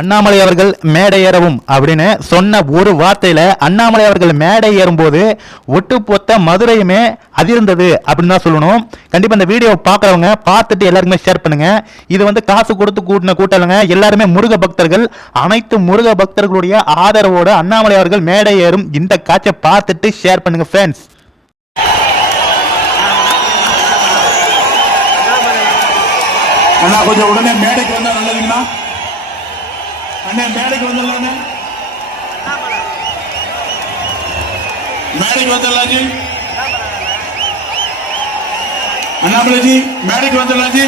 அண்ணாமலை அவர்கள் மேடை ஏறவும் அப்படின்னு சொன்ன ஒரு வார்த்தையில அண்ணாமலை அவர்கள் மேடை ஏறும்போது ஒட்டுப்பொத்த மதுரையுமே அதிர்ந்தது அப்படின்னு தான் சொல்லணும். கண்டிப்பா இந்த வீடியோ பார்க்குறவங்க பார்த்துட்டு எல்லாருக்குமே ஷேர் பண்ணுங்க. இது வந்து காசு கொடுத்து கூட்டின கூட்டலுங்க. எல்லாருமே முருக பக்தர்கள். அனைத்து முருக பக்தர்களுடைய ஆதரவோடு அண்ணாமலை அவர்கள் மேடை ஏறும் இந்த காட்சியை பார்த்துட்டு ஷேர் பண்ணுங்க ஃப்ரெண்ட்ஸ் கொஞ்சம் உடனே மேடைக்கு வந்தா நல்லதுங்கண்ணா அண்ணே மேடைக்கு வந்துடலாண்ணே. மேடைக்கு வந்துடலாம் ஜி அண்ணாமலைஜி மேடைக்கு வந்துடலாம் ஜி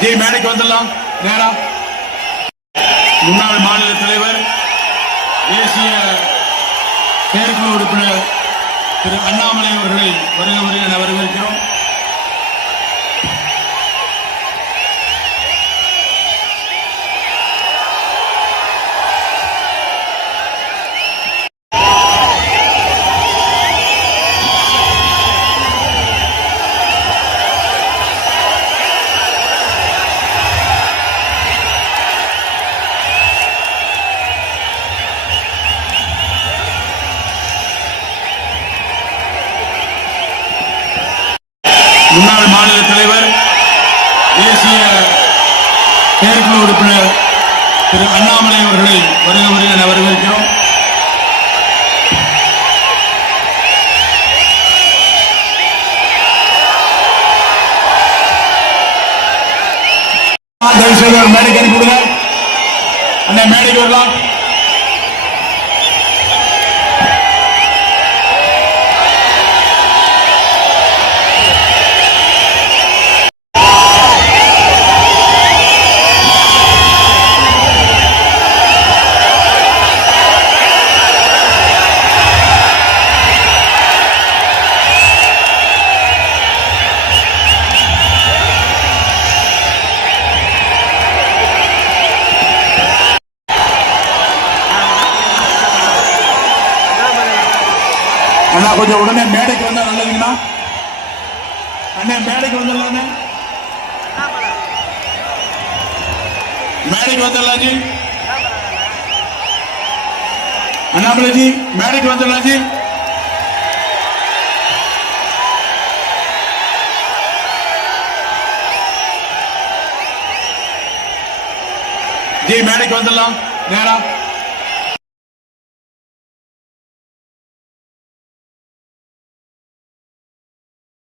ஜி மேடைக்கு வந்துடலாம். நேரா. முன்னாள் மாநில தலைவர் தேசிய செயற்குழு உறுப்பினர் திரு அண்ணாமலை அவர்களை வருக வருக என முன்னாள் மாநில தலைவர் தேசிய செயற்குழு உறுப்பினர் திரு அண்ணாமலை அவர்களை வருக வருக என வரவேற்கிறோம். தயவு செய்து மேடைக்கு அனுப்பி விடுங்க. அண்ணன் மேடைக்கு வரலாம். அண்ணா கொஞ்சம் உடனே மேடைக்கு வந்தா நல்லதுங்கண்ணா அண்ணே மேடைக்கு வந்துடலாண்ணே மேடைக்கு வந்துடலாம் ஜி அண்ணாமலை ஜி மேடைக்கு வந்துடலாம் ஜி ஜி மேடைக்கு வந்துடலாம் நேரா